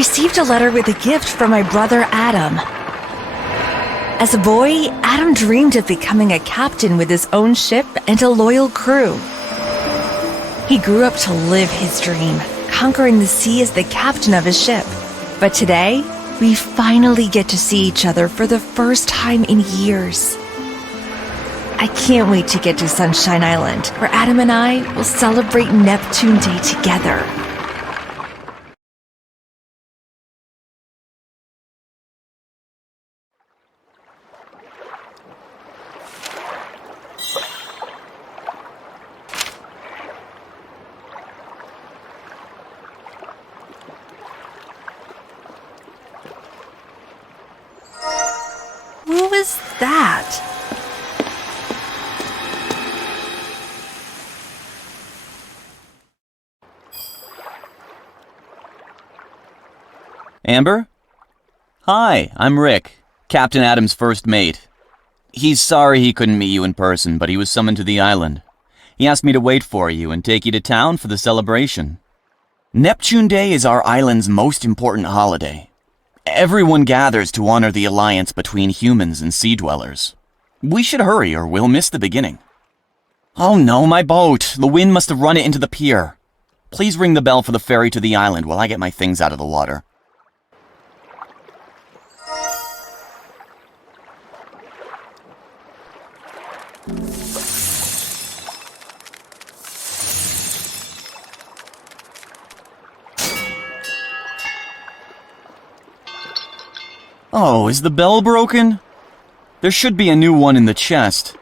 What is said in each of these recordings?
received a letter with a gift from my brother Adam. As a boy, Adam dreamed of becoming a captain with his own ship and a loyal crew. He grew up to live his dream, conquering the sea as the captain of his ship. But today, we finally get to see each other for the first time in years. I can't wait to get to Sunshine Island, where Adam and I will celebrate Neptune Day together. Who was that? Amber? Hi, I'm Rick, Captain Adam's first mate. He's sorry he couldn't meet you in person, but he was summoned to the island. He asked me to wait for you and take you to town for the celebration. Neptune Day is our island's most important holiday. Everyone gathers to honor the alliance between humans and sea dwellers. We should hurry or we'll miss the beginning. Oh no, my boat! The wind must have run it into the pier. Please ring the bell for the ferry to the island while I get my things out of the water. Oh, is the bell broken? There should be a new one in the chest.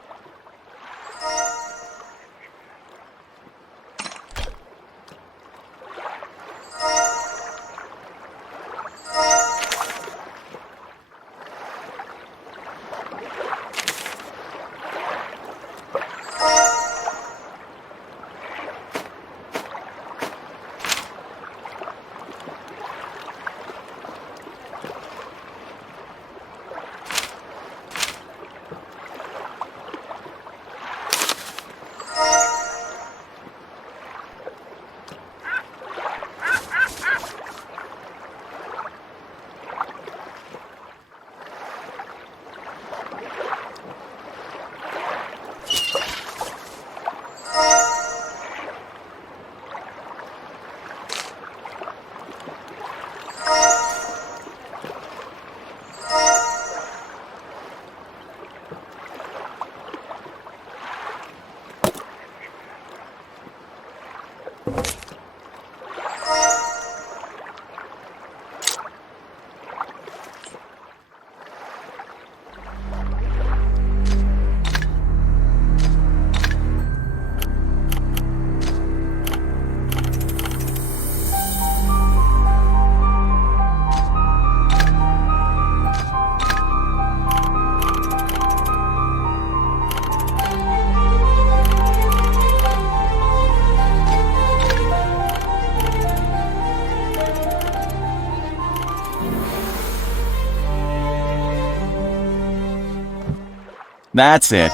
That's it.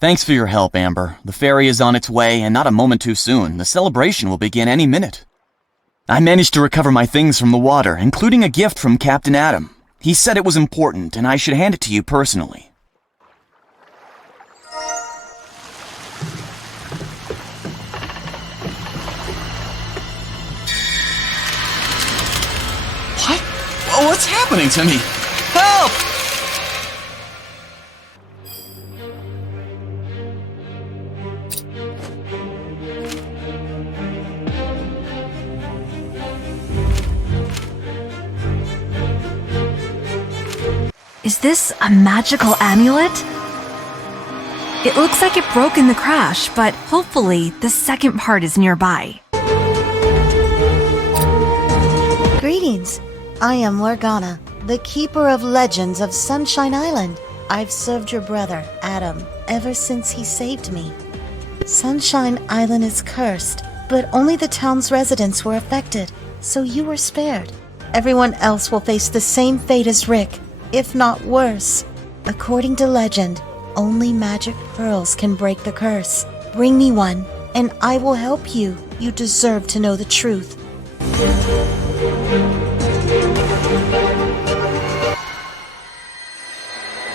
Thanks for your help, Amber. The ferry is on its way, and not a moment too soon. The celebration will begin any minute. I managed to recover my things from the water, including a gift from Captain Adam. He said it was important, and I should hand it to you personally. What? What's happening to me? Help! Is this a magical amulet? It looks like it broke in the crash, but hopefully the second part is nearby. Greetings. I am Morgana, the keeper of legends of Sunshine Island. I've served your brother, Adam, ever since he saved me. Sunshine Island is cursed, but only the town's residents were affected, so you were spared. Everyone else will face the same fate as Rick. if not worse. According to legend, only magic pearls can break the curse. Bring me one, and I will help you. You deserve to know the truth.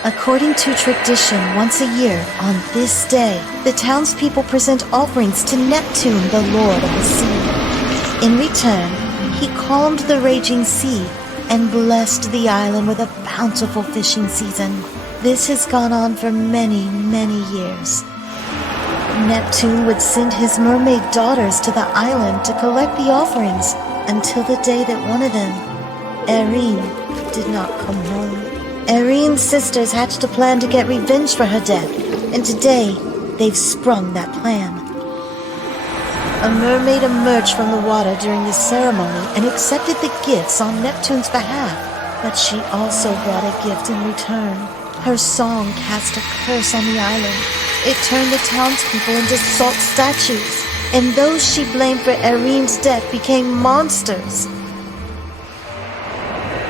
According to tradition, once a year, on this day, the townspeople present offerings to Neptune, the lord of the sea. In return, he calmed the raging sea and blessed the island with a bountiful fishing season. This has gone on for many, many years. Neptune would send his mermaid daughters to the island to collect the offerings until the day that one of them, Erin, did not come home. Erin's sisters hatched a plan to get revenge for her death, and today they've sprung that plan. A mermaid emerged from the water during the ceremony and accepted the gifts on Neptune's behalf, but she also brought a gift in return. Her song cast a curse on the island. It turned the townspeople into salt statues, and those she blamed for Erin's death became monsters.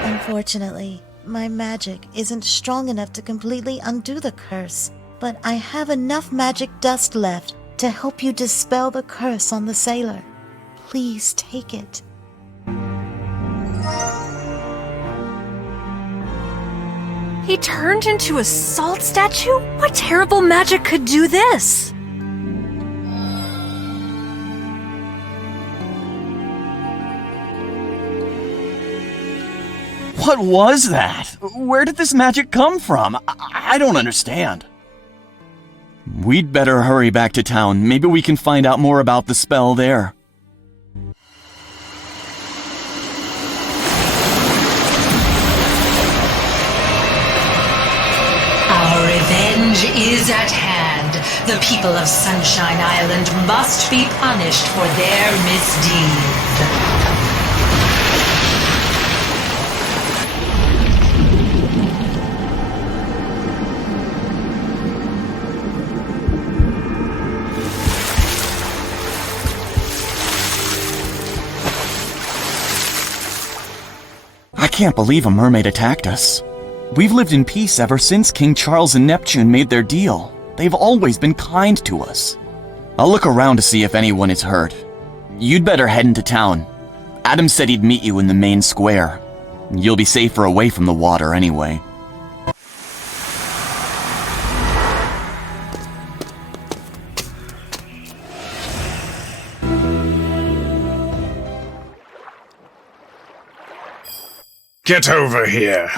Unfortunately, my magic isn't strong enough to completely undo the curse, but I have enough magic dust left to help you dispel the curse on the sailor. Please take it. He turned into a salt statue? What terrible magic could do this? What was that? Where did this magic come from? I don't understand. We'd better hurry back to town. Maybe we can find out more about the spell there. Our revenge is at hand. The people of Sunshine Island must be punished for their misdeed. I can't believe a mermaid attacked us. We've lived in peace ever since King Charles and Neptune made their deal. They've always been kind to us. I'll look around to see if anyone is hurt. You'd better head into town. Adam said he'd meet you in the main square. You'll be safer away from the water anyway. Get over here.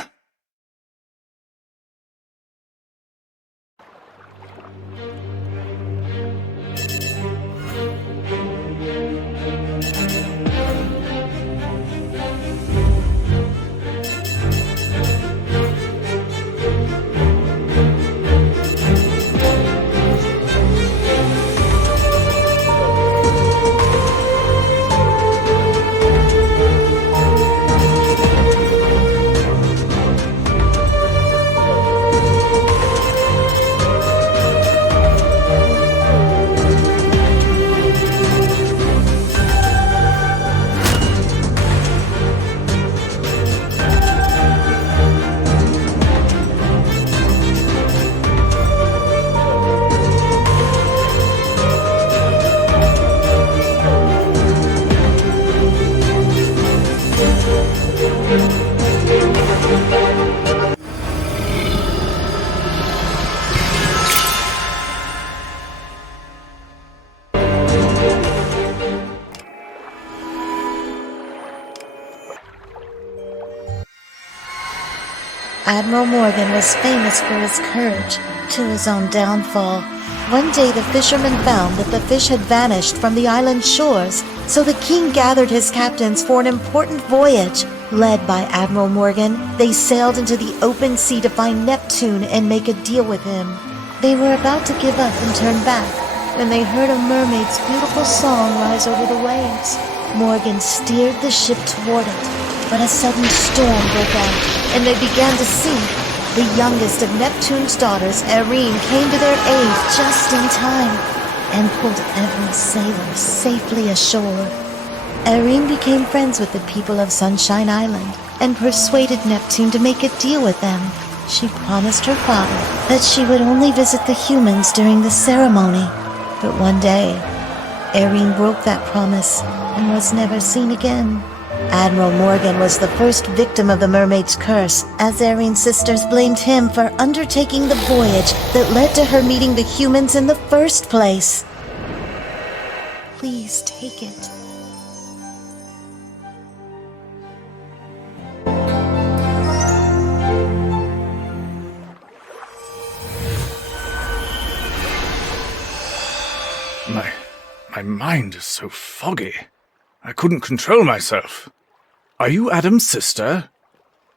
Admiral Morgan was famous for his courage to his own downfall. One day the fishermen found that the fish had vanished from the island shores, so the king gathered his captains for an important voyage. Led by Admiral Morgan, they sailed into the open sea to find Neptune and make a deal with him. They were about to give up and turn back when they heard a mermaid's beautiful song rise over the waves. Morgan steered the ship toward it, but a sudden storm broke out, and they began to sink. The youngest of Neptune's daughters, Erin, came to their aid just in time and pulled every sailor safely ashore. Erin became friends with the people of Sunshine Island and persuaded Neptune to make a deal with them. She promised her father that she would only visit the humans during the ceremony. But one day, Erin broke that promise and was never seen again. Admiral Morgan was the first victim of the mermaid's curse, as Erin's sisters blamed him for undertaking the voyage that led to her meeting the humans in the first place. Please take it. My mind is so foggy. I couldn't control myself. Are you Adam's sister?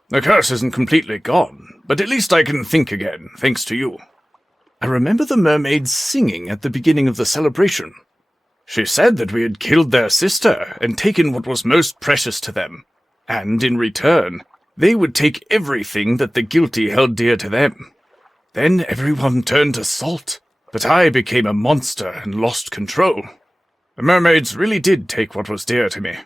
The curse isn't completely gone, but at least I can think again, thanks to you. I remember the mermaids singing at the beginning of the celebration. She said that we had killed their sister and taken what was most precious to them, and in return, they would take everything that the guilty held dear to them. Then everyone turned to salt, but I became a monster and lost control. The mermaids really did take what was dear to me.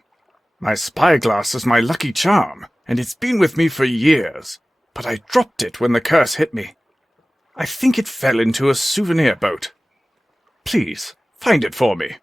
My spyglass is my lucky charm, and it's been with me for years, but I dropped it when the curse hit me. I think it fell into a souvenir boat. Please, find it for me.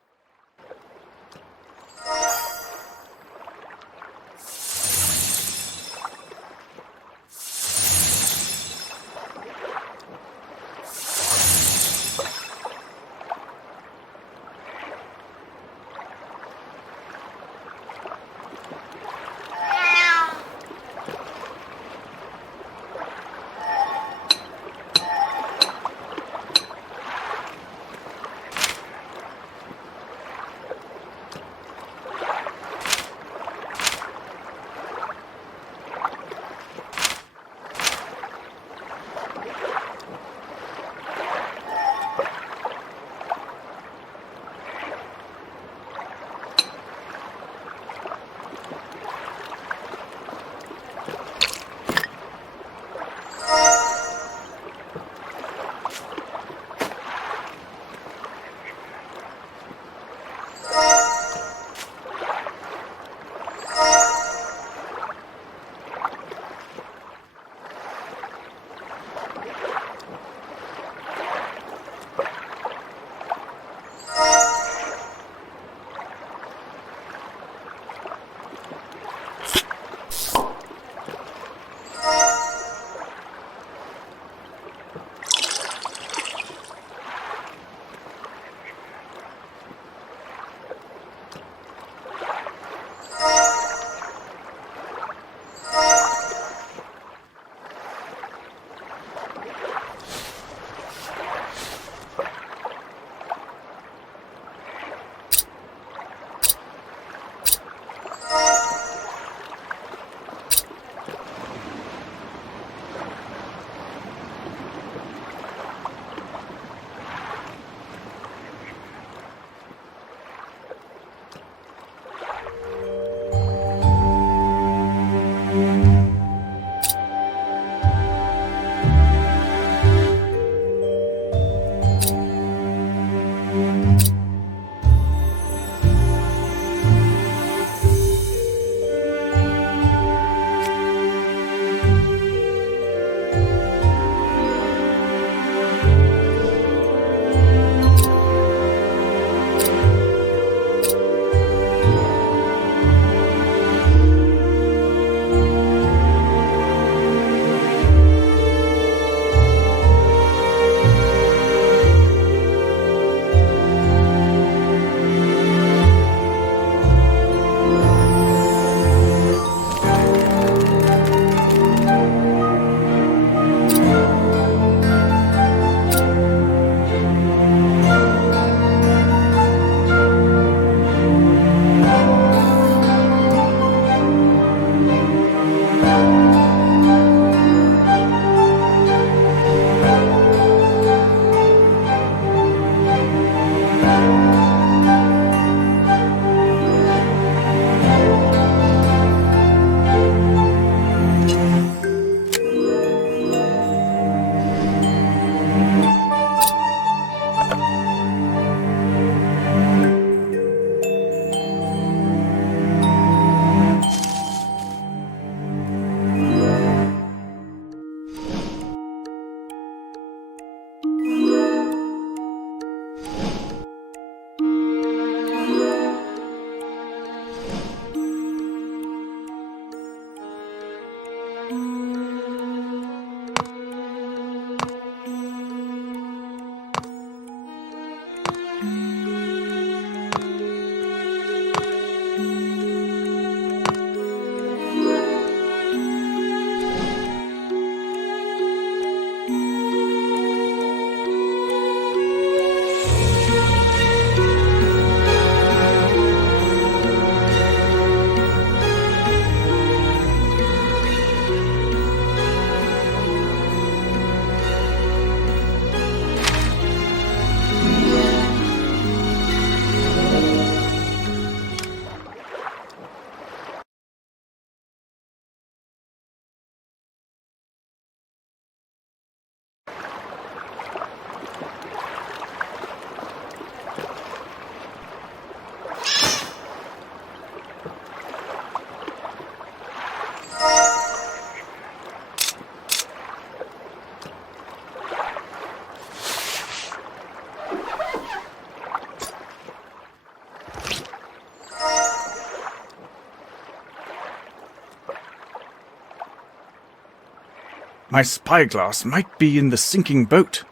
My spyglass might be in the sinking boat.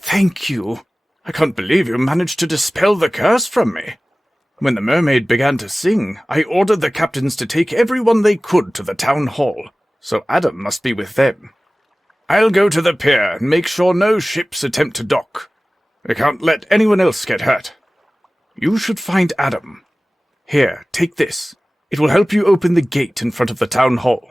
Thank you. I can't believe you managed to dispel the curse from me. When the mermaid began to sing, I ordered the captains to take everyone they could to the town hall, so Adam must be with them. I'll go to the pier and make sure no ships attempt to dock. We can't let anyone else get hurt. You should find Adam. Here, take this. It will help you open the gate in front of the town hall.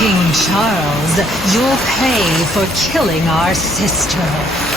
King Charles, you'll pay for killing our sister.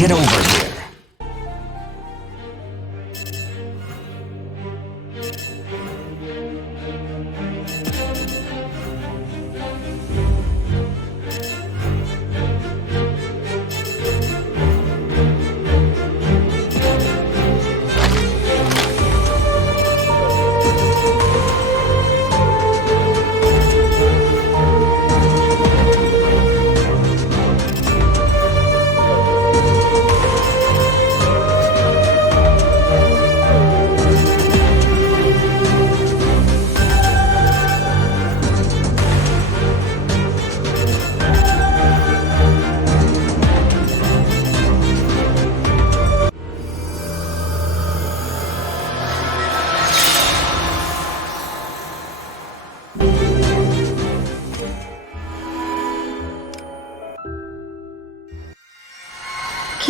Get over here.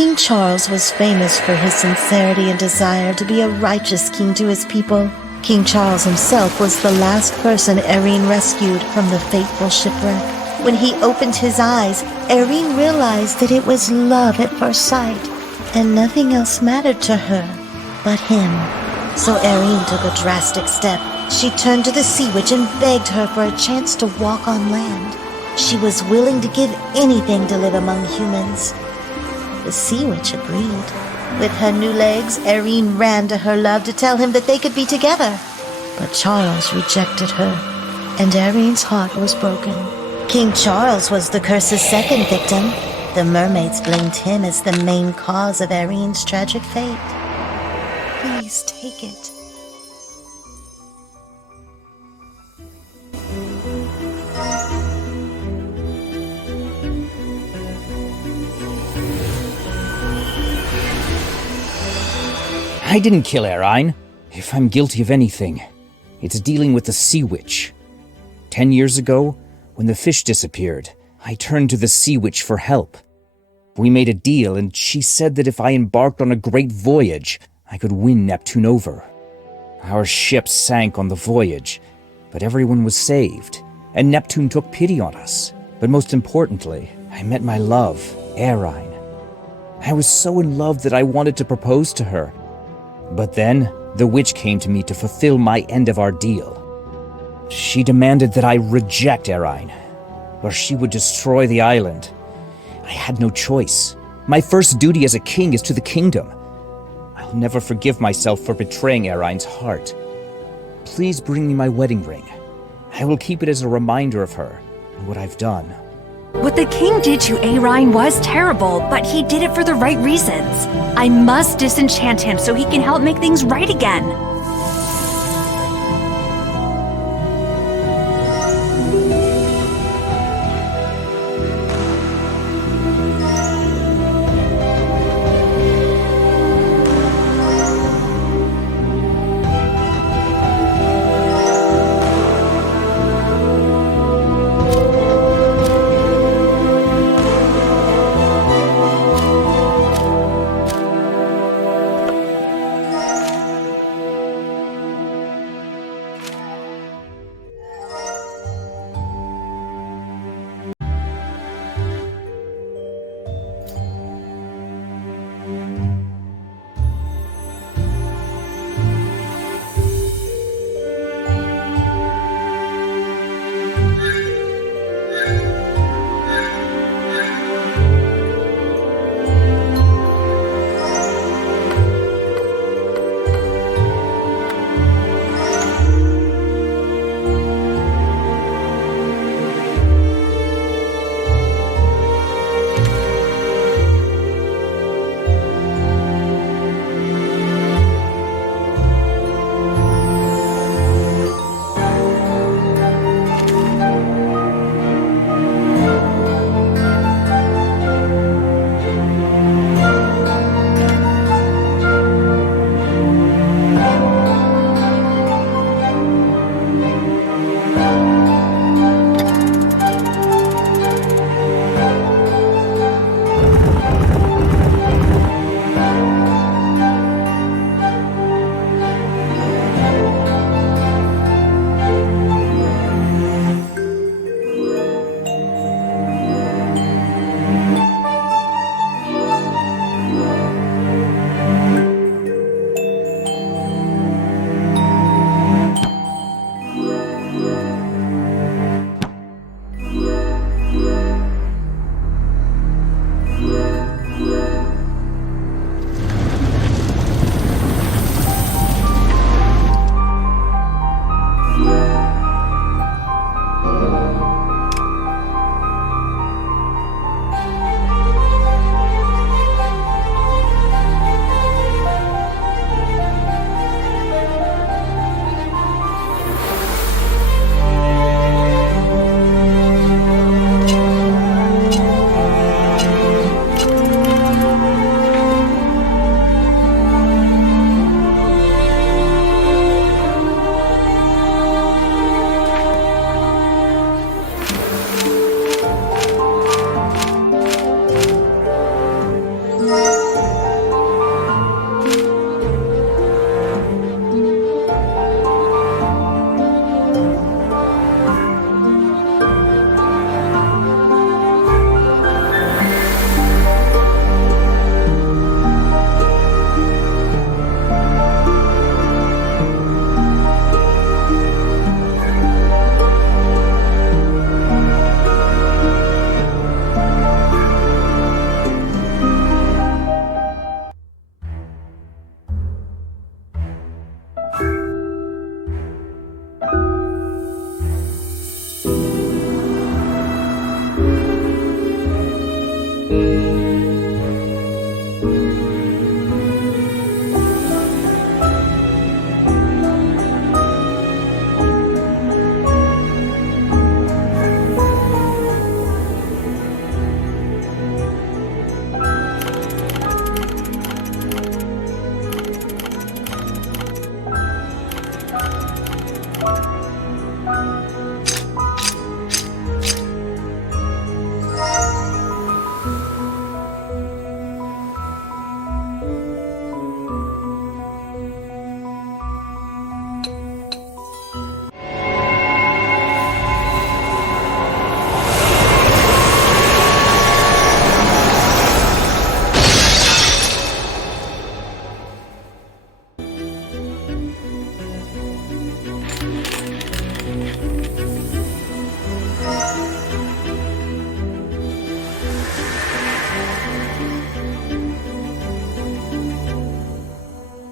King Charles was famous for his sincerity and desire to be a righteous king to his people. King Charles himself was the last person Eirene rescued from the fateful shipwreck. When he opened his eyes, Eirene realized that it was love at first sight, and nothing else mattered to her but him. So Eirene took a drastic step. She turned to the Sea Witch and begged her for a chance to walk on land. She was willing to give anything to live among humans. The Sea Witch agreed. With her new legs, Eirene ran to her love to tell him that they could be together. But Charles rejected her, and Eirene's heart was broken. King Charles was the curse's second victim. The mermaids blamed him as the main cause of Eirene's tragic fate. Please take it. I didn't kill Eirene. If I'm guilty of anything, it's dealing with the Sea Witch. 10 years ago, when the fish disappeared, I turned to the Sea Witch for help. We made a deal, and she said that if I embarked on a great voyage, I could win Neptune over. Our ship sank on the voyage, but everyone was saved, and Neptune took pity on us. But most importantly, I met my love, Eirene. I was so in love that I wanted to propose to her. But then, the witch came to me to fulfill my end of our deal. She demanded that I reject Eirene, or she would destroy the island. I had no choice. My first duty as a king is to the kingdom. I'll never forgive myself for betraying Eirene's heart. Please bring me my wedding ring. I will keep it as a reminder of her and what I've done. What the king did to Eirene was terrible, but he did it for the right reasons. I must disenchant him so he can help make things right again.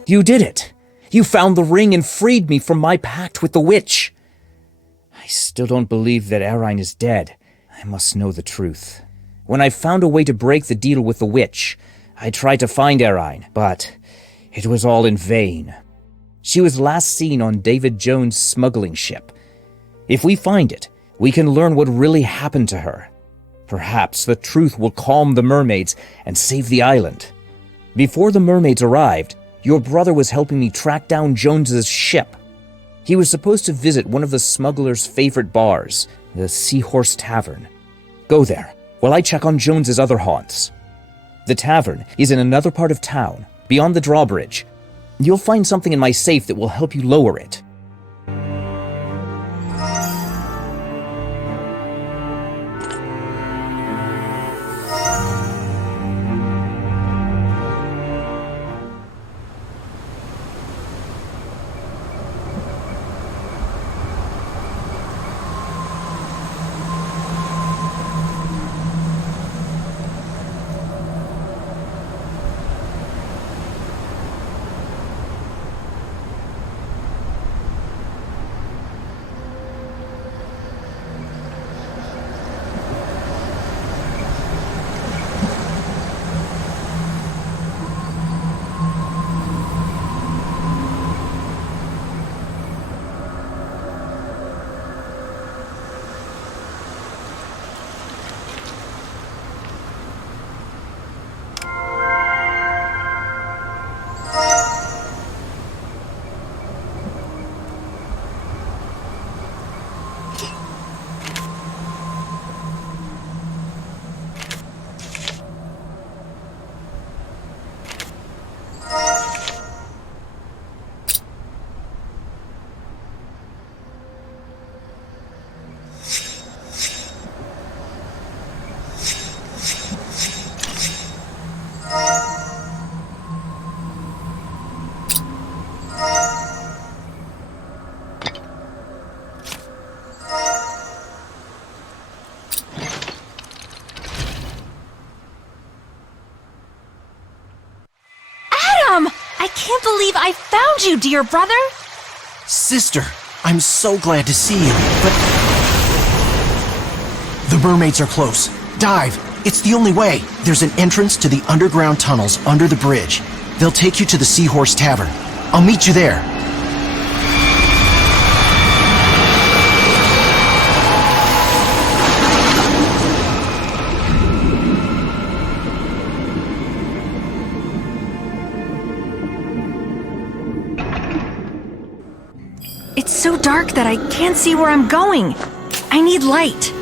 You did it! You found the ring and freed me from my pact with the witch! I still don't believe that Arine is dead. I must know the truth. When I found a way to break the deal with the witch, I tried to find Arine, but it was all in vain. She was last seen on David Jones' smuggling ship. If we find it, we can learn what really happened to her. Perhaps the truth will calm the mermaids and save the island. Before the mermaids arrived, your brother was helping me track down Jones's ship. He was supposed to visit one of the smugglers' favorite bars, the Seahorse Tavern. Go there, while I check on Jones's other haunts. The tavern is in another part of town, beyond the drawbridge. You'll find something in my safe that will help you lower it. I can't believe I found you, dear brother! Sister, I'm so glad to see you, but... The mermaids are close. Dive! It's the only way. There's an entrance to the underground tunnels under the bridge. They'll take you to the Seahorse Tavern. I'll meet you there. It's so dark that I can't see where I'm going. I need light.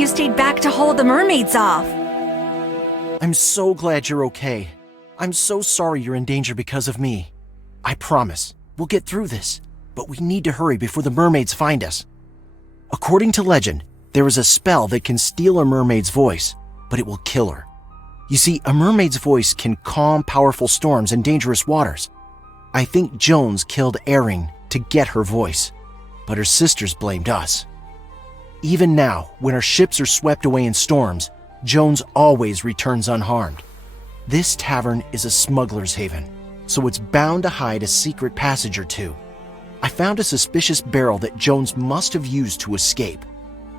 you stayed back to hold the mermaids off. I'm so glad you're okay. I'm so sorry you're in danger because of me. I promise, we'll get through this, but we need to hurry before the mermaids find us. According to legend, there is a spell that can steal a mermaid's voice, but it will kill her. You see, a mermaid's voice can calm powerful storms in dangerous waters. I think Jones killed Erin to get her voice, but her sisters blamed us. Even now, when our ships are swept away in storms, Jones always returns unharmed. This tavern is a smuggler's haven, so it's bound to hide a secret passage or two. I found a suspicious barrel that Jones must have used to escape.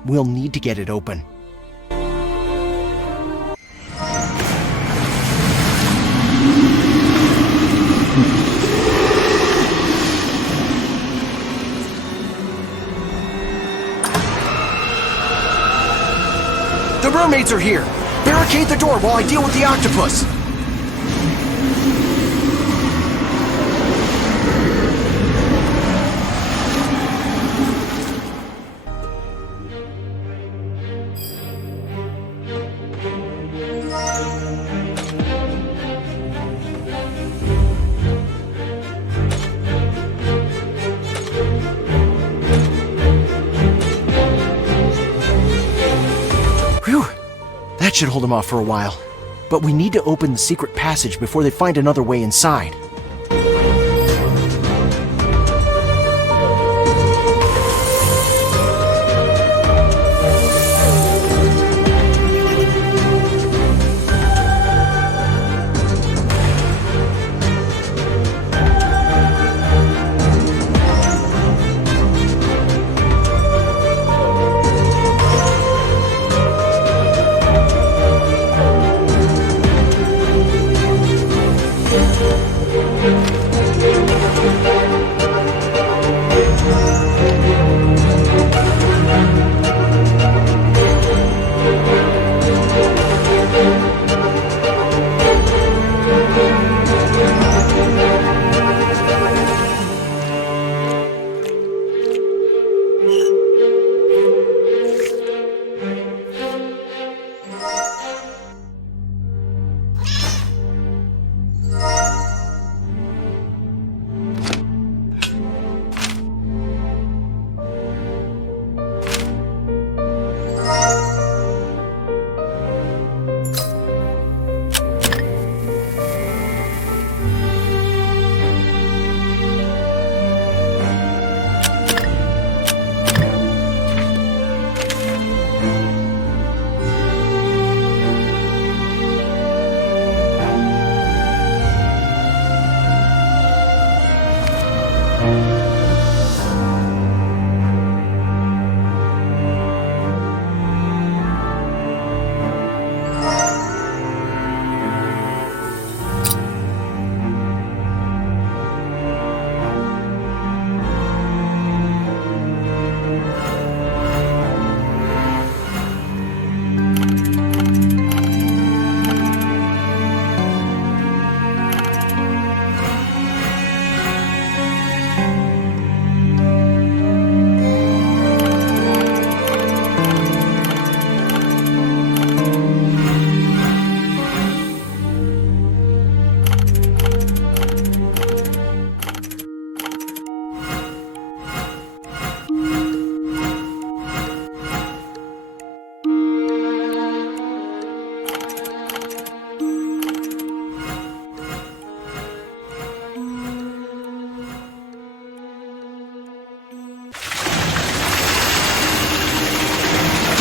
We'll need to get it open. The mermaids are here! Barricade the door while I deal with the octopus! That should hold them off for a while. But we need to open the secret passage before they find another way inside.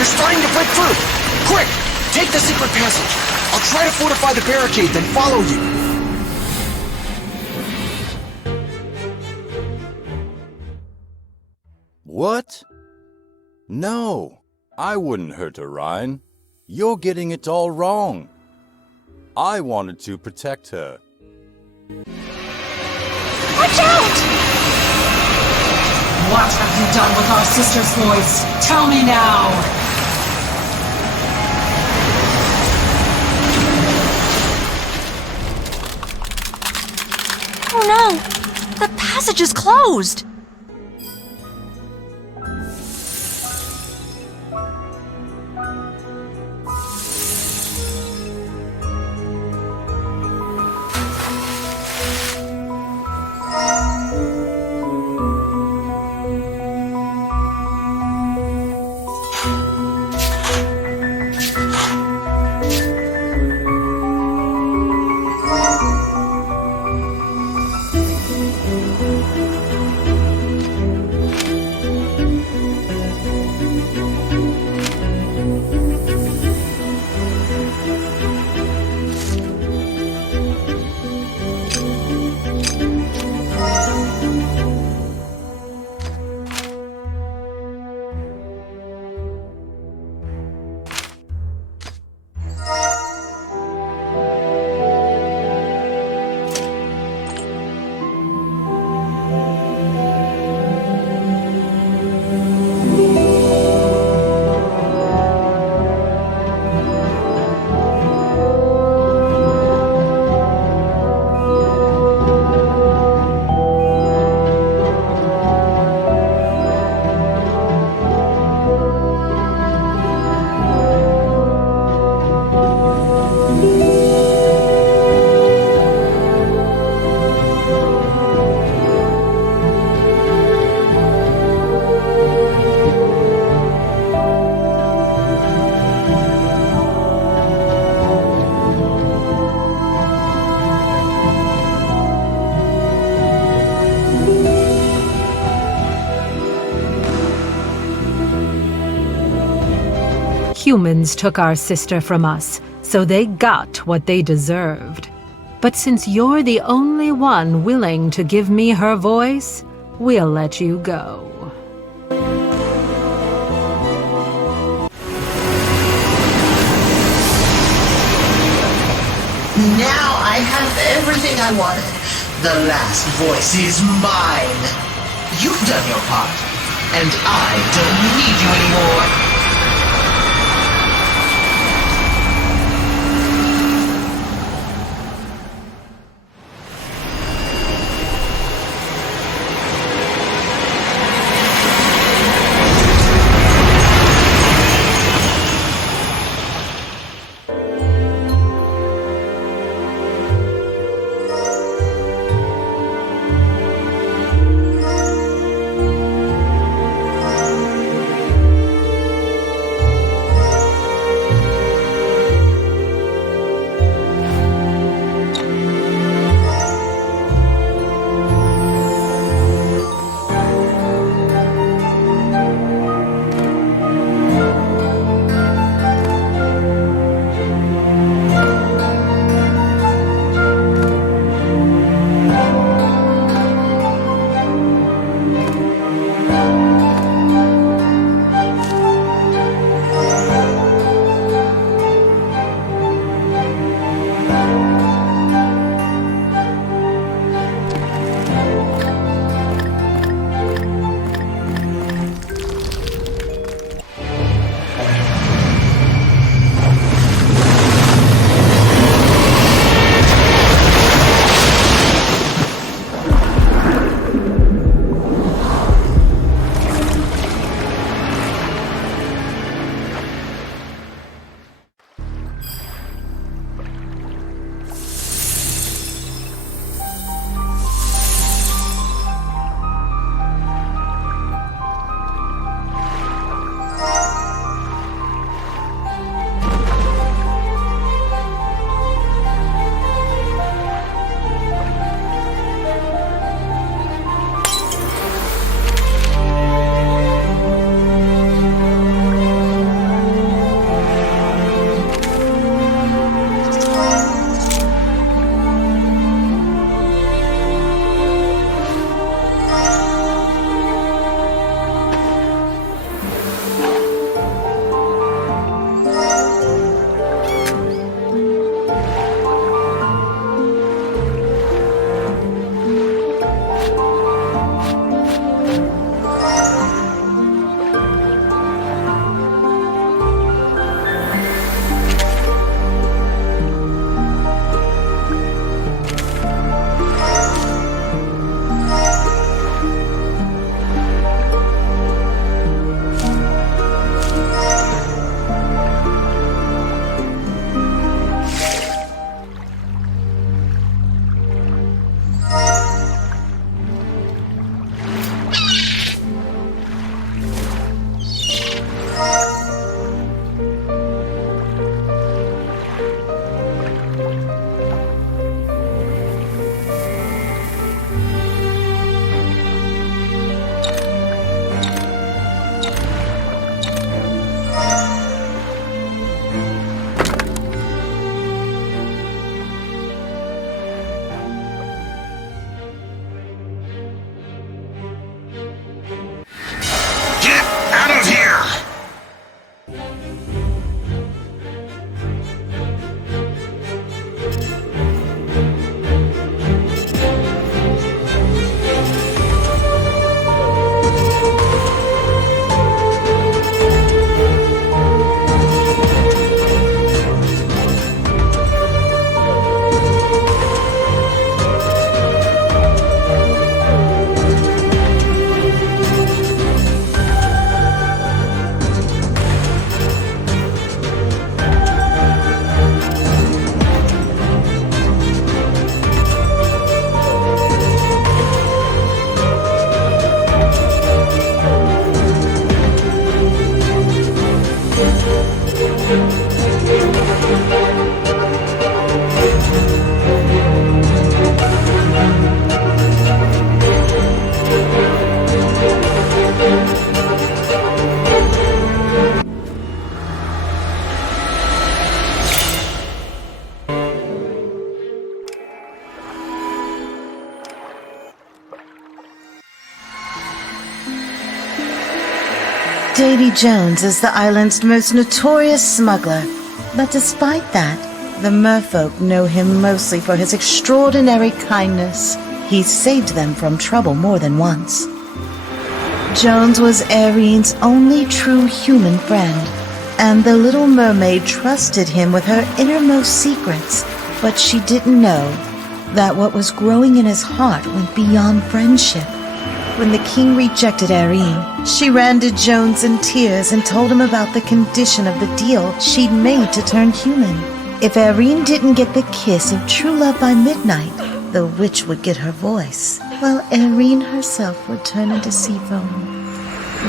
They're starting to break through! Quick! Take the secret passage! I'll try to fortify the barricade, then follow you! What? No, I wouldn't hurt Orion. You're getting it all wrong. I wanted to protect her. Watch out! What have you done with our sister's voice? Tell me now! Oh no! The passage is closed! humans took our sister from us, so they got what they deserved. But since you're the only one willing to give me her voice, we'll let you go. Now I have everything I wanted. The last voice is mine. You've done your part, and I don't need you anymore. Davy Jones is the island's most notorious smuggler, but despite that, the merfolk know him mostly for his extraordinary kindness. He saved them from trouble more than once. Jones was Arine's only true human friend, and the Little Mermaid trusted him with her innermost secrets, but she didn't know that what was growing in his heart went beyond friendship. When the king rejected Arine, she ran to Jones in tears and told him about the condition of the deal she'd made to turn human. If Arine didn't get the kiss of true love by midnight, the witch would get her voice, while Arine herself would turn into sea foam.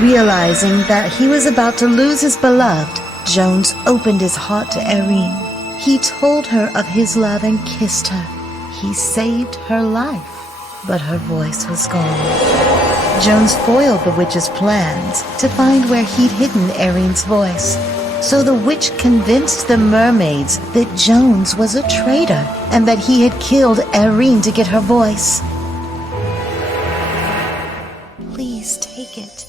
Realizing that he was about to lose his beloved, Jones opened his heart to Arine. He told her of his love and kissed her. He saved her life, but her voice was gone. Jones foiled the witch's plans to find where he'd hidden Arine's voice. So the witch convinced the mermaids that Jones was a traitor and that he had killed Arine to get her voice. Please take it.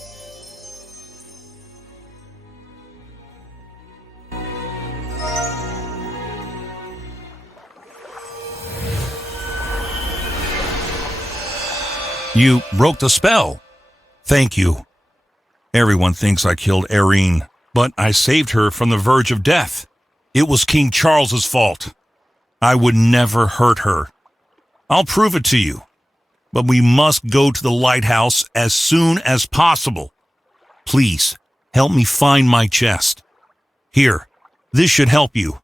You broke the spell. Thank you. Everyone thinks I killed Arine, but I saved her from the verge of death. It was King Charles's fault. I would never hurt her. I'll prove it to you, but we must go to the lighthouse as soon as possible. Please, help me find my chest. Here, this should help you.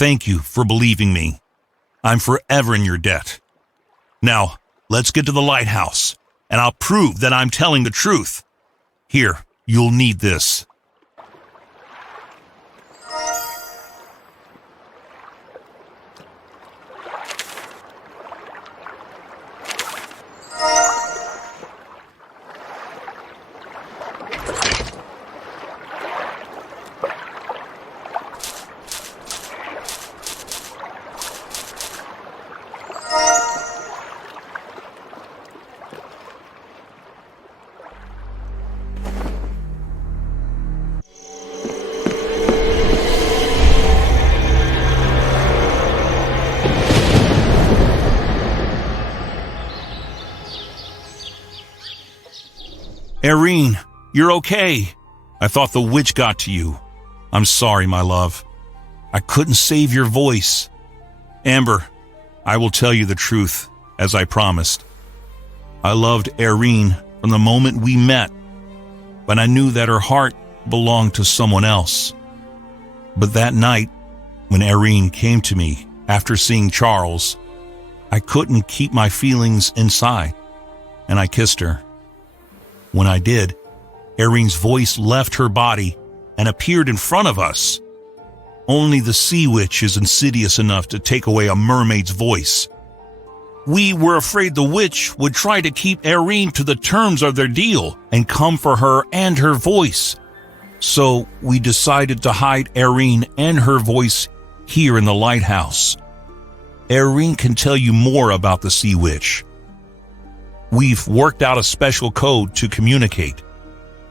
Thank you for believing me. I'm forever in your debt. Now, let's get to the lighthouse, and I'll prove that I'm telling the truth. Here, you'll need this. Erin, you're okay. I thought the witch got to you. I'm sorry, my love. I couldn't save your voice. Amber, I will tell you the truth, as I promised. I loved Erin from the moment we met, but I knew that her heart belonged to someone else. But that night, when Erin came to me after seeing Charles, I couldn't keep my feelings inside, and I kissed her. When I did, Erin's voice left her body and appeared in front of us. Only the sea witch is insidious enough to take away a mermaid's voice. We were afraid the witch would try to keep Erin to the terms of their deal and come for her and her voice. So we decided to hide Erin and her voice here in the lighthouse. Erin can tell you more about the sea witch. We've worked out a special code to communicate.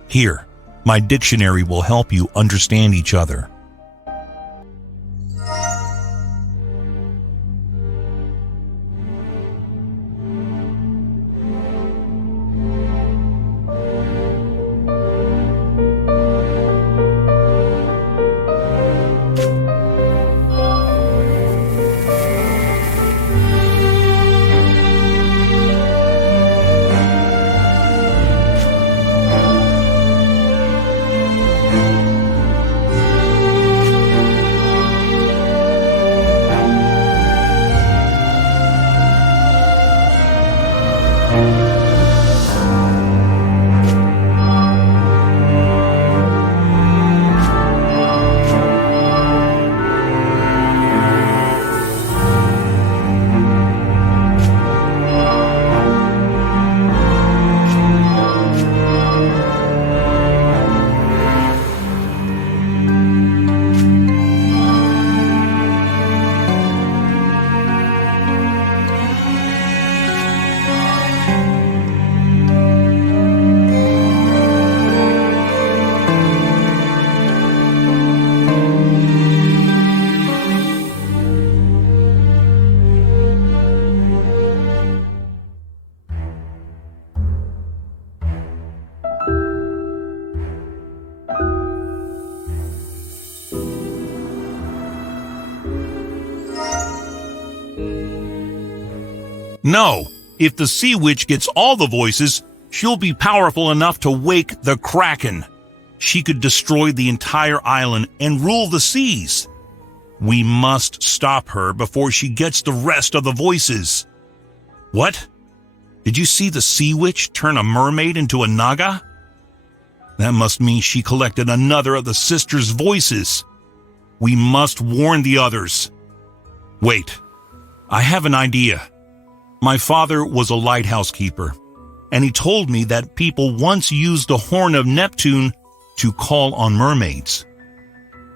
Here, my dictionary will help you understand each other. No, if the sea witch gets all the voices, she'll be powerful enough to wake the Kraken. She could destroy the entire island and rule the seas. We must stop her before she gets the rest of the voices. What? Did you see the sea witch turn a mermaid into a naga? That must mean she collected another of the sisters' voices. We must warn the others. Wait, I have an idea. My father was a lighthouse keeper, and he told me that people once used the horn of Neptune to call on mermaids.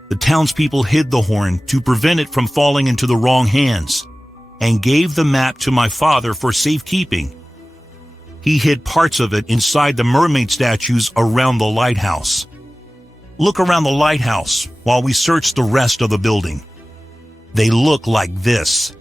The townspeople hid the horn to prevent it from falling into the wrong hands, and gave the map to my father for safekeeping. He hid parts of it inside the mermaid statues around the lighthouse. Look around the lighthouse while we search the rest of the building. They look like this.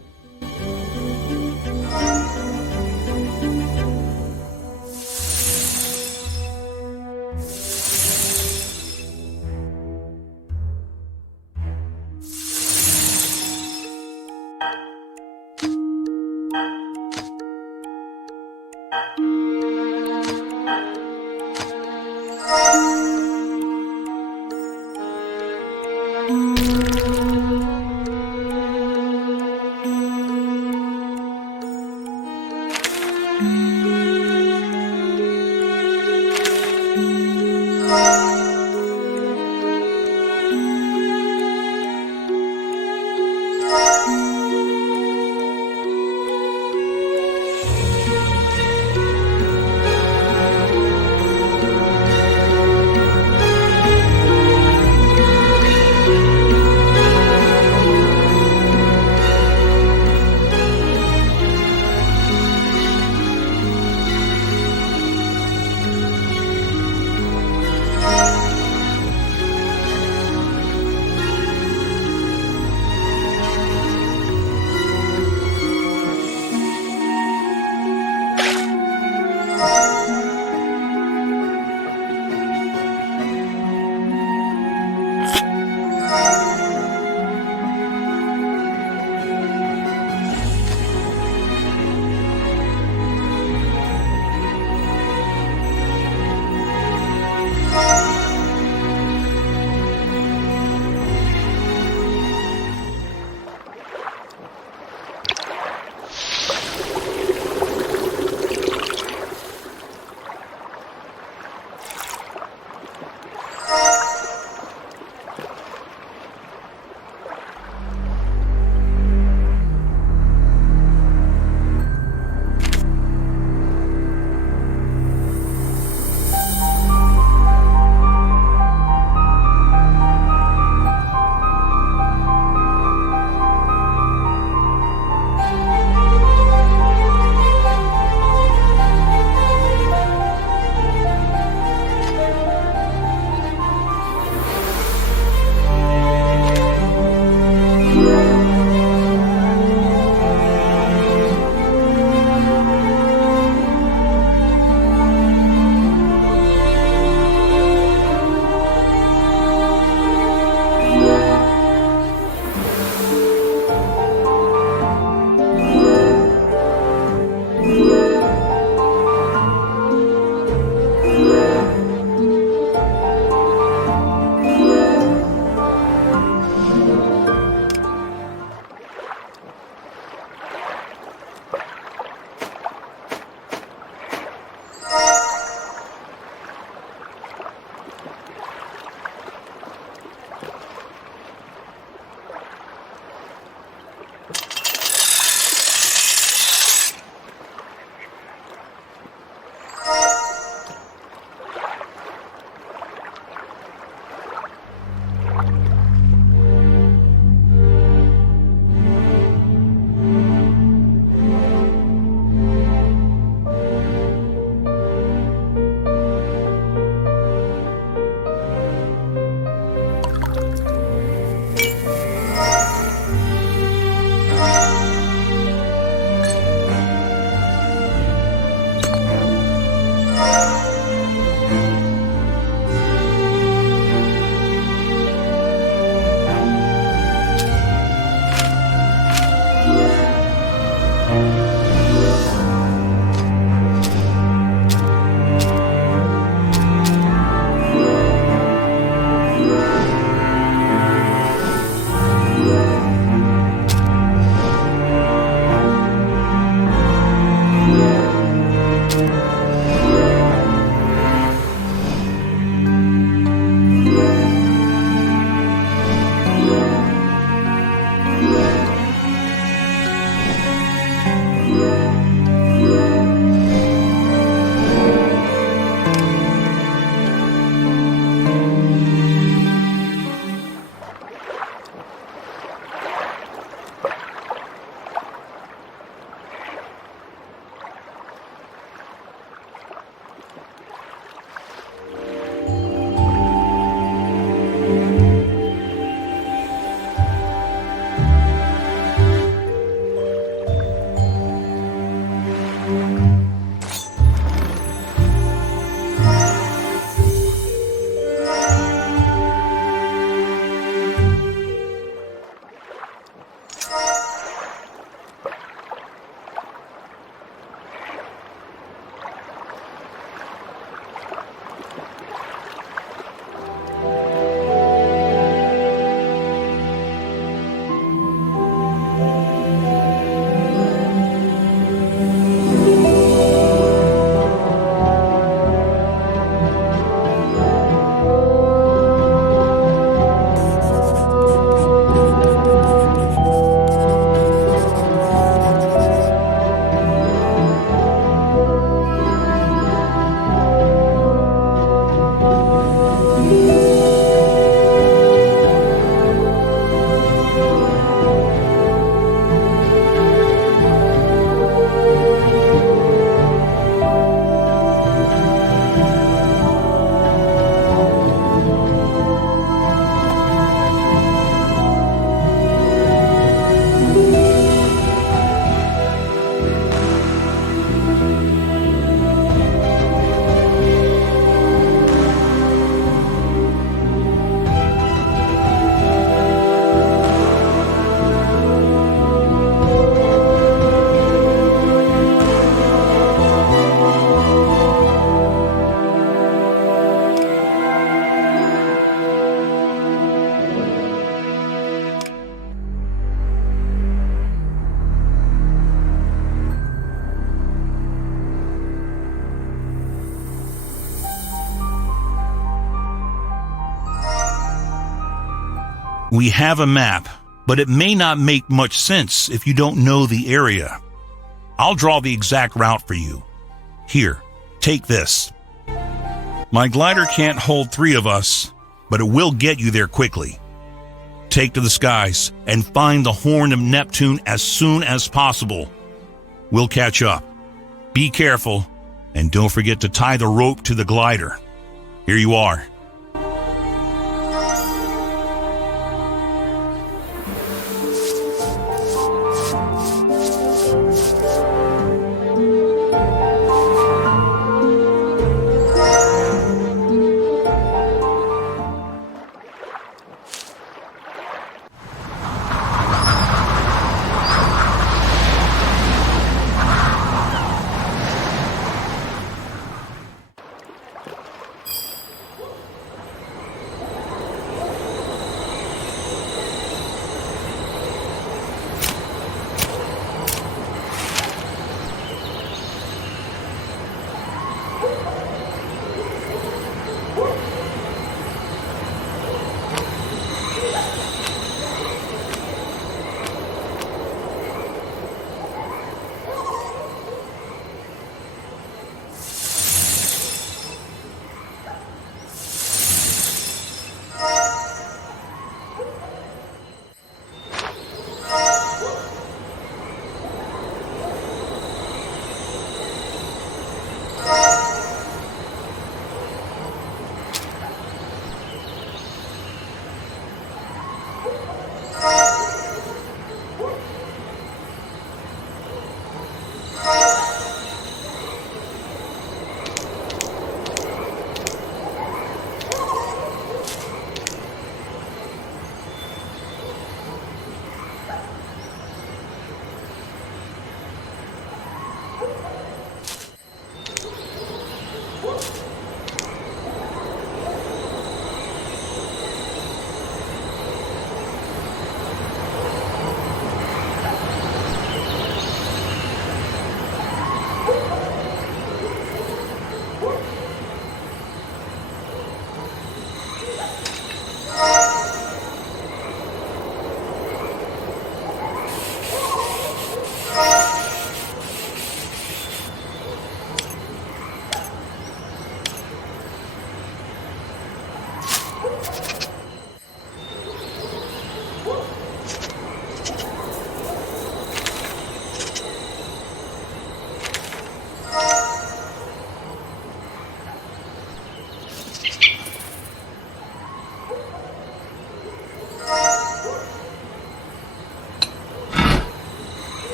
We have a map, but it may not make much sense if you don't know the area. I'll draw the exact route for you. Here, take this. My glider can't hold 3 of us, but it will get you there quickly. Take to the skies and find the Horn of Neptune as soon as possible. We'll catch up. Be careful, and don't forget to tie the rope to the glider. Here you are.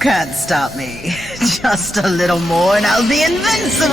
can't stop me. Just a little more and I'll be invincible!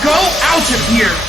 Go out of here!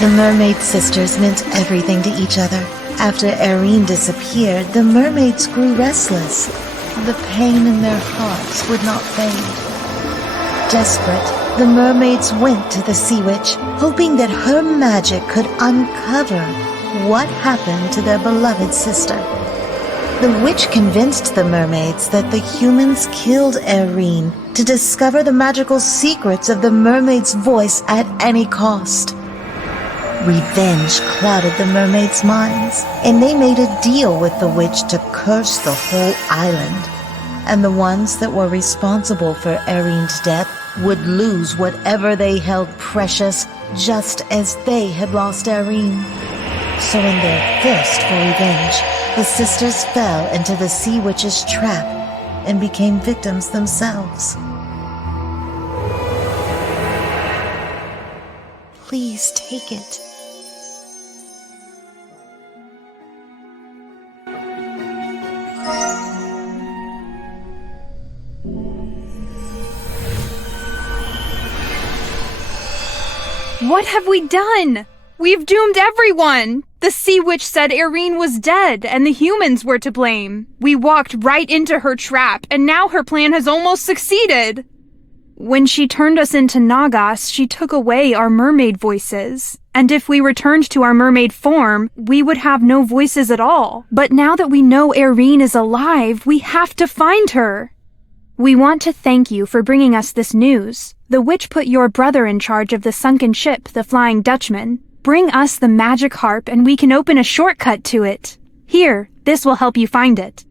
The mermaid sisters meant everything to each other. After Erin disappeared, the mermaids grew restless. The pain in their hearts would not fade. Desperate, the mermaids went to the Sea Witch, hoping that her magic could uncover what happened to their beloved sister. The witch convinced the mermaids that the humans killed Erin to discover the magical secrets of the mermaid's voice at any cost. Revenge clouded the mermaids' minds, and they made a deal with the witch to curse the whole island. And the ones that were responsible for Erin's death would lose whatever they held precious, just as they had lost Erin. So in their thirst for revenge, the sisters fell into the Sea Witch's trap and became victims themselves. Please take it. What have we done? We've doomed everyone! The Sea Witch said Erin was dead and the humans were to blame. We walked right into her trap, and now her plan has almost succeeded. When she turned us into Nagas, she took away our mermaid voices. And if we returned to our mermaid form, we would have no voices at all. But now that we know Erin is alive, we have to find her. We want to thank you for bringing us this news. The witch put your brother in charge of the sunken ship, the Flying Dutchman. Bring us the magic harp and we can open a shortcut to it. Here, this will help you find it.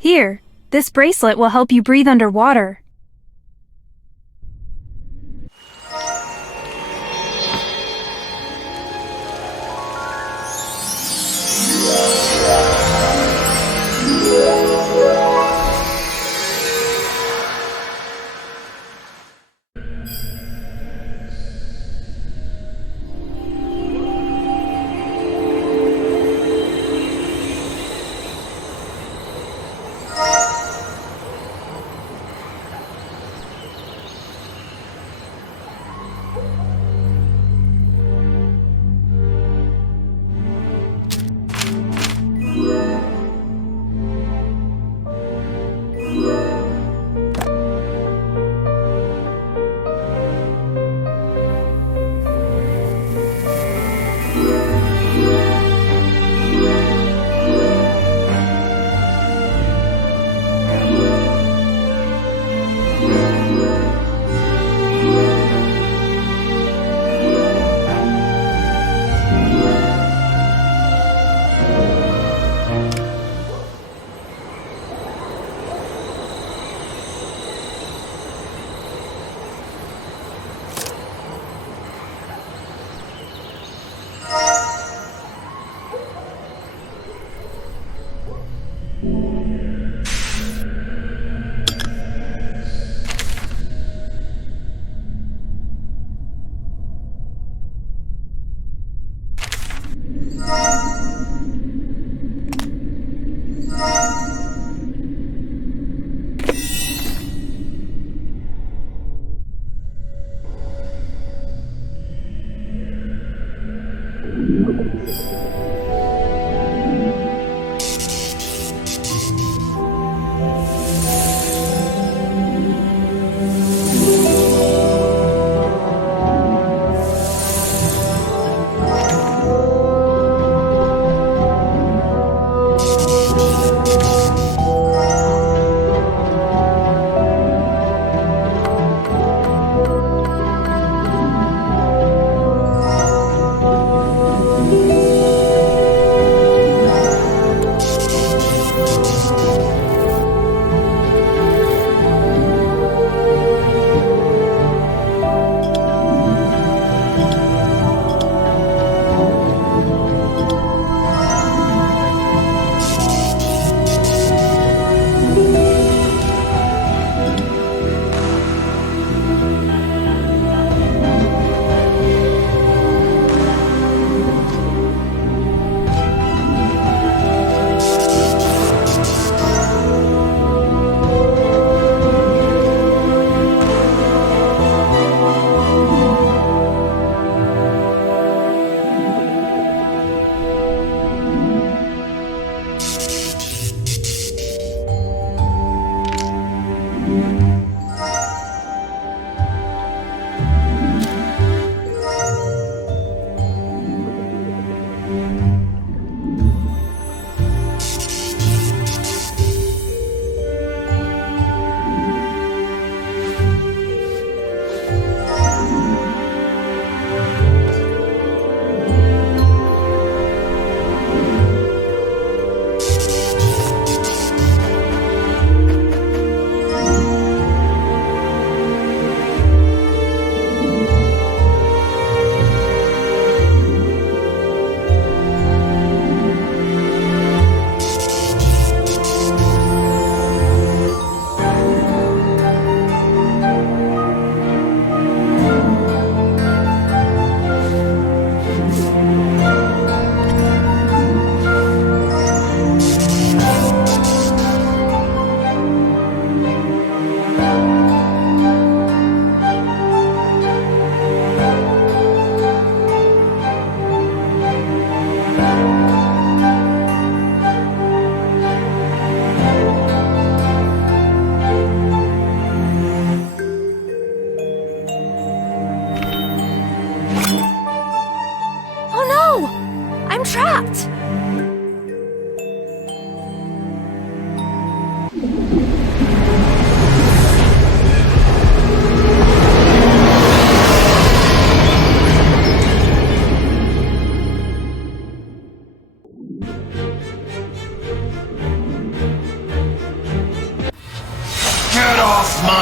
Here, this bracelet will help you breathe underwater.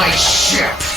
my ship!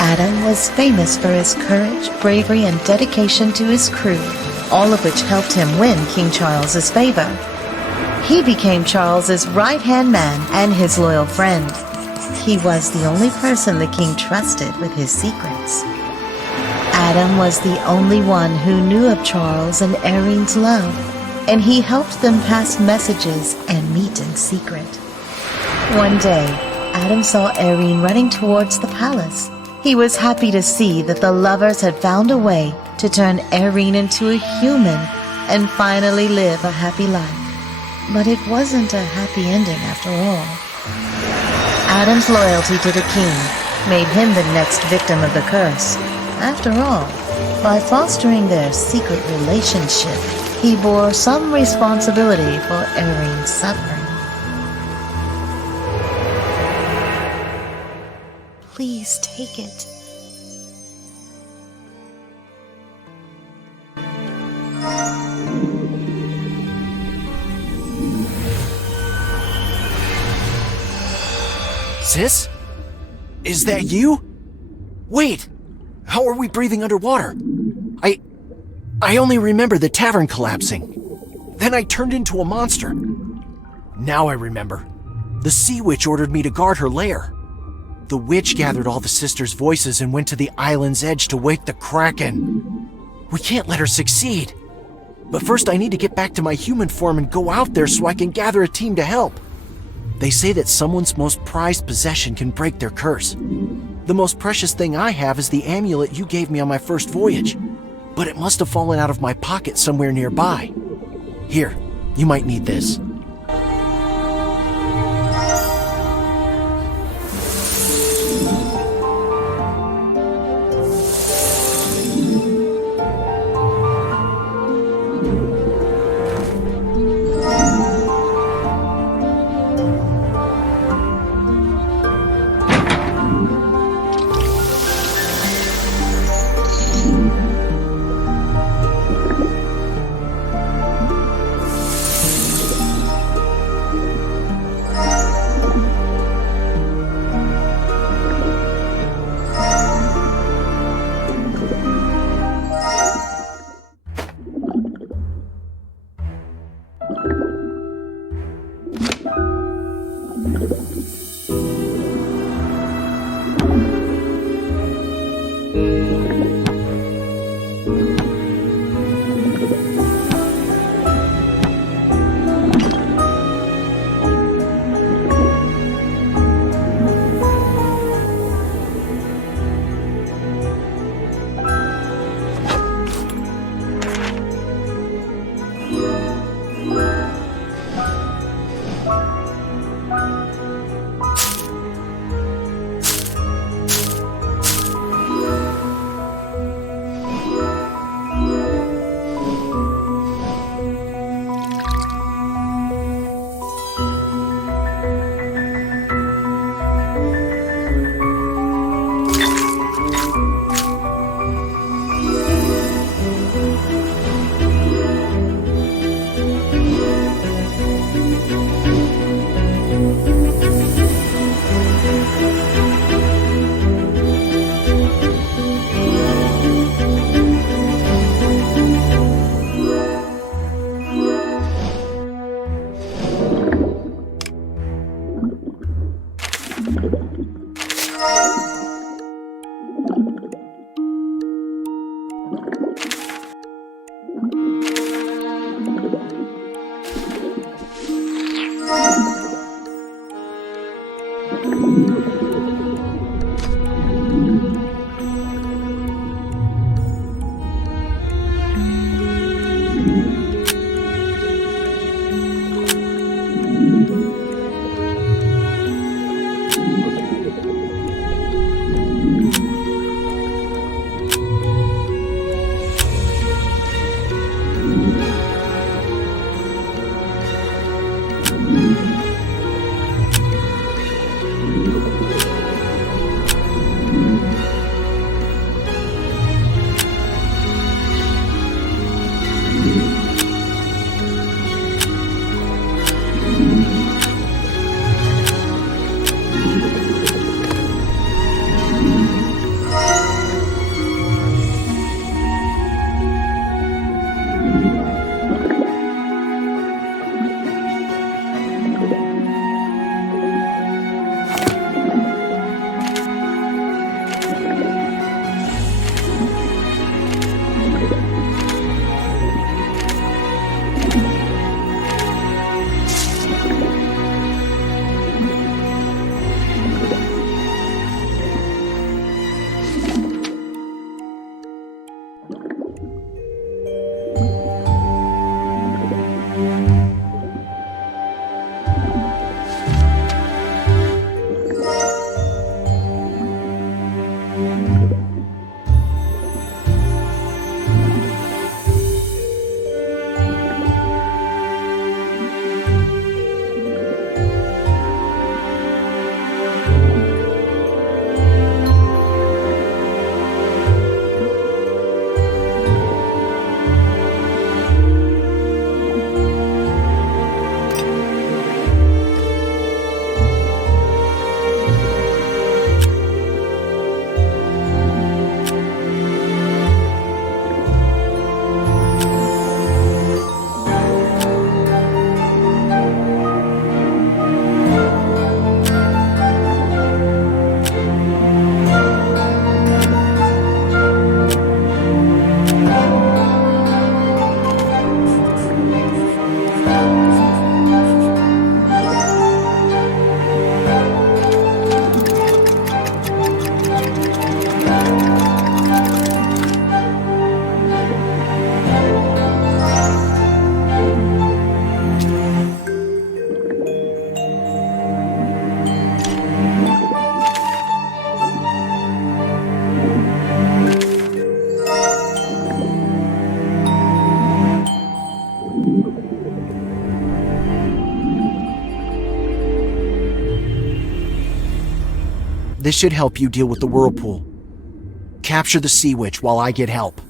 Adam was famous for his courage, bravery, and dedication to his crew, all of which helped him win King Charles's favor. He became Charles's right-hand man and his loyal friend. He was the only person the king trusted with his secrets. Adam was the only one who knew of Charles and Erin's love, and he helped them pass messages and meet in secret. One day, Adam saw Erin running towards the palace. He was happy to see that the lovers had found a way to turn Erin into a human and finally live a happy life. But it wasn't a happy ending after all. Adam's loyalty to the king made him the next victim of the curse. After all, by fostering their secret relationship, he bore some responsibility for Erin's suffering. Please take it. Sis? Is that you? Wait! How are we breathing underwater? I only remember the tavern collapsing. Then I turned into a monster. Now I remember. The Sea Witch ordered me to guard her lair. The witch gathered all the sisters' voices and went to the island's edge to wake the Kraken. We can't let her succeed. But first I need to get back to my human form and go out there so I can gather a team to help. They say that someone's most prized possession can break their curse. The most precious thing I have is the amulet you gave me on my first voyage, but it must have fallen out of my pocket somewhere nearby. Here, you might need this. This should help you deal with the whirlpool. Capture the Sea Witch while I get help.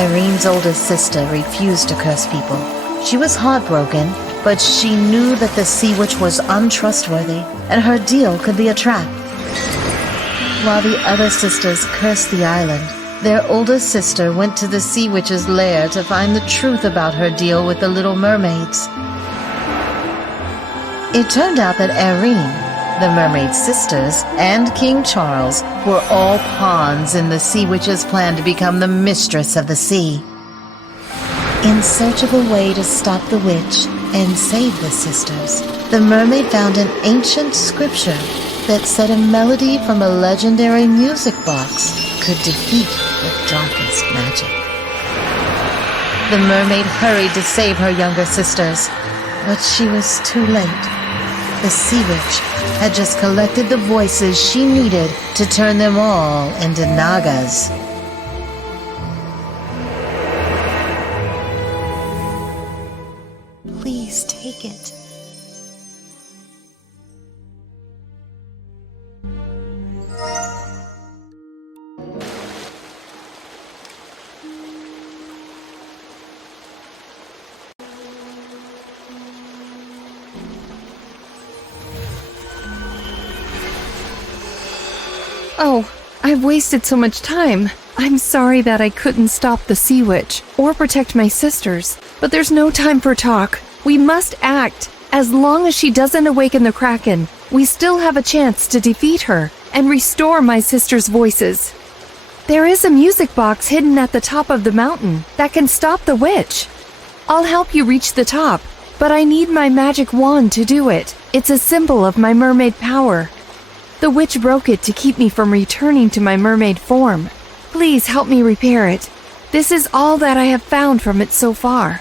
Irene's oldest sister refused to curse people. She was heartbroken, but she knew that the Sea Witch was untrustworthy, and her deal could be a trap. While the other sisters cursed the island, their oldest sister went to the Sea Witch's lair to find the truth about her deal with the Little Mermaids. It turned out that Irene, the Mermaid Sisters, and King Charles were all pawns in the Sea Witch's plan to become the mistress of the sea. In search of a way to stop the witch and save the sisters, the mermaid found an ancient scripture that said a melody from a legendary music box could defeat the darkest magic. The mermaid hurried to save her younger sisters, but she was too late. The Sea Witch had just collected the voices she needed to turn them all into Nagas. Please take it. Oh, I've wasted so much time. I'm sorry that I couldn't stop the Sea Witch or protect my sisters, but there's no time for talk. We must act. As long as she doesn't awaken the Kraken, we still have a chance to defeat her and restore my sisters' voices. There is a music box hidden at the top of the mountain that can stop the witch. I'll help you reach the top, but I need my magic wand to do it. It's a symbol of my mermaid power. The witch broke it to keep me from returning to my mermaid form. Please help me repair it. This is all that I have found from it so far.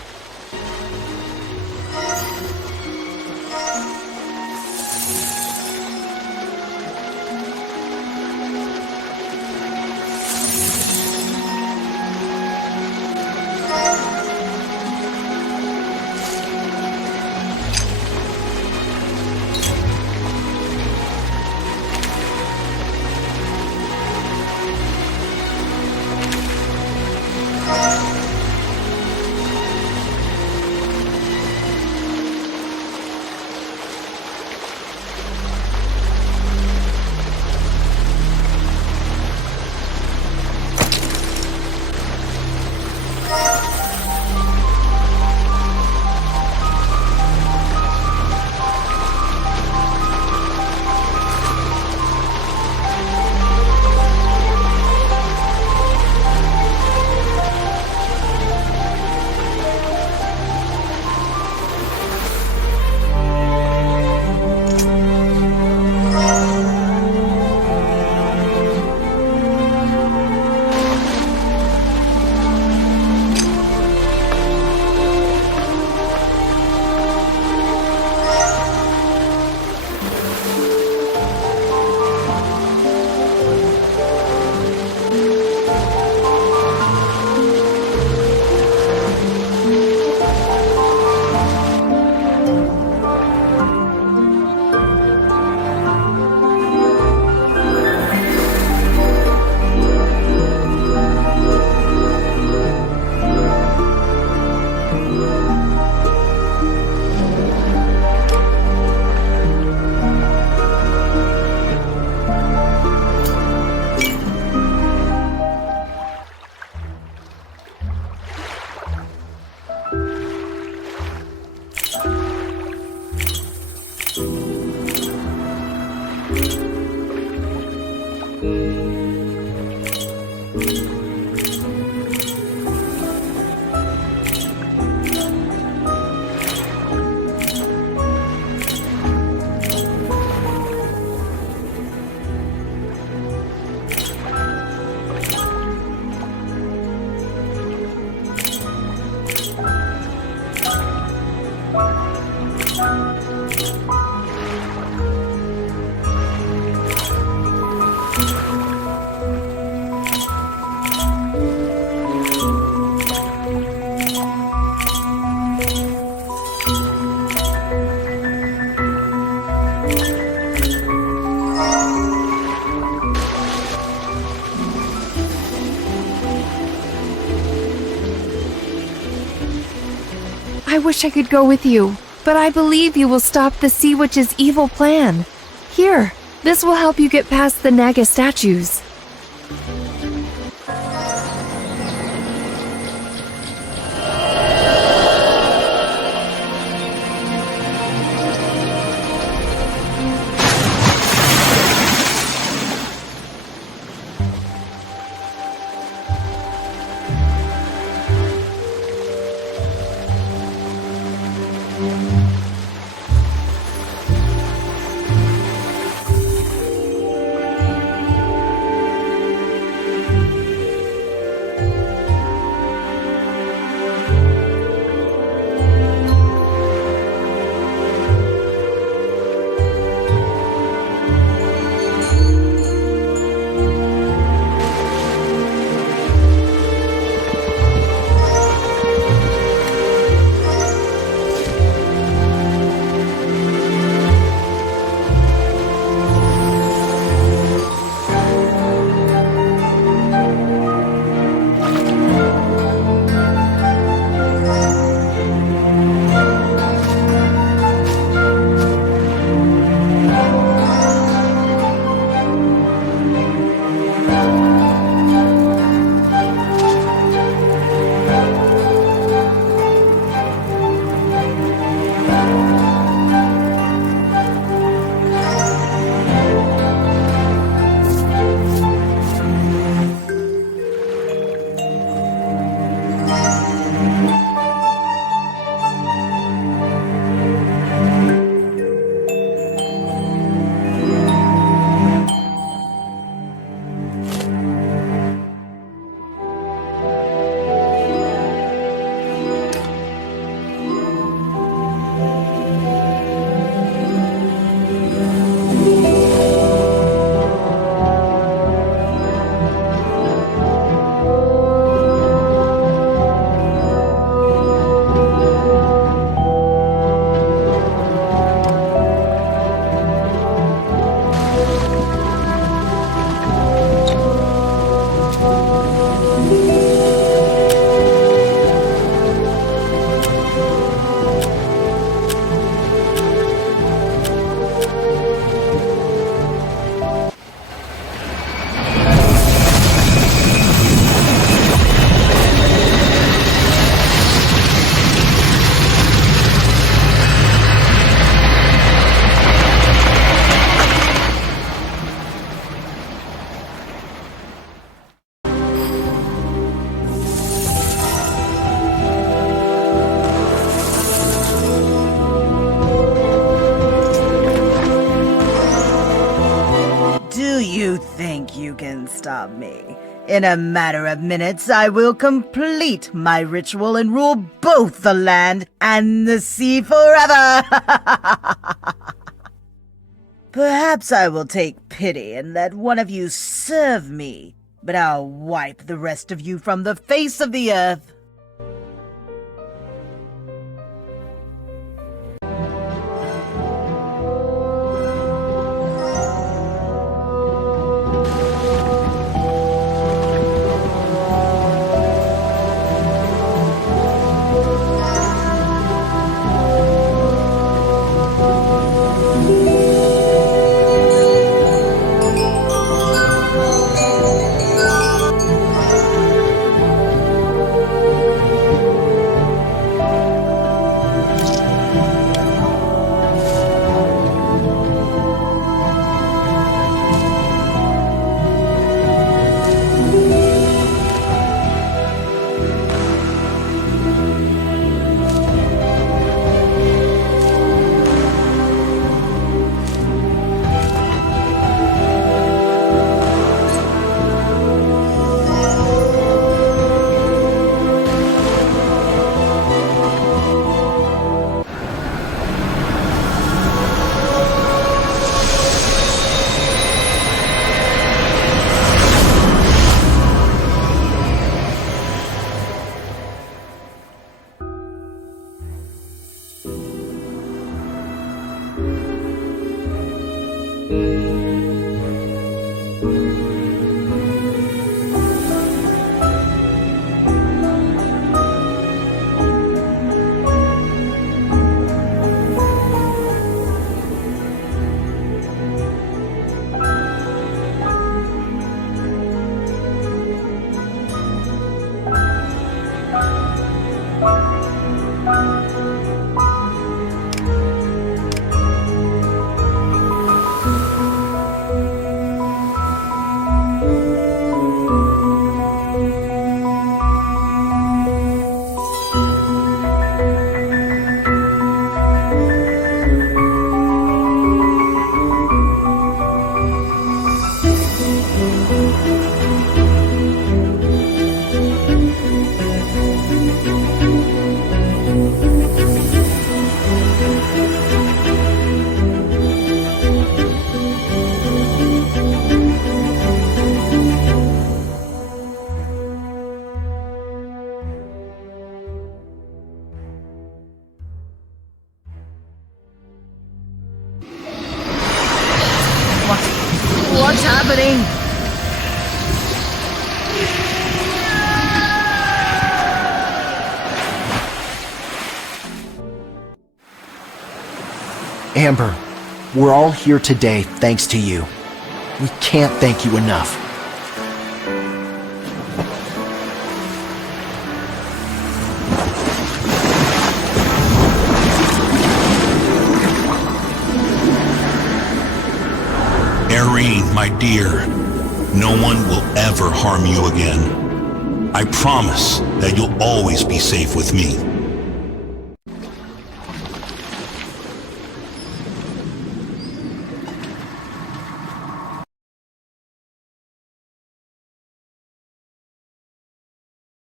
wish I could go with you, but I believe you will stop the Sea Witch's evil plan. Here, this will help you get past the Naga statues. Stop me. In a matter of minutes, I will complete my ritual and rule both the land and the sea forever. Perhaps I will take pity and let one of you serve me, but I'll wipe the rest of you from the face of the earth. what's happening? Amber, we're all here today thanks to you. We can't thank you enough. Eirene, my dear, no one will ever harm you again. I promise that you'll always be safe with me.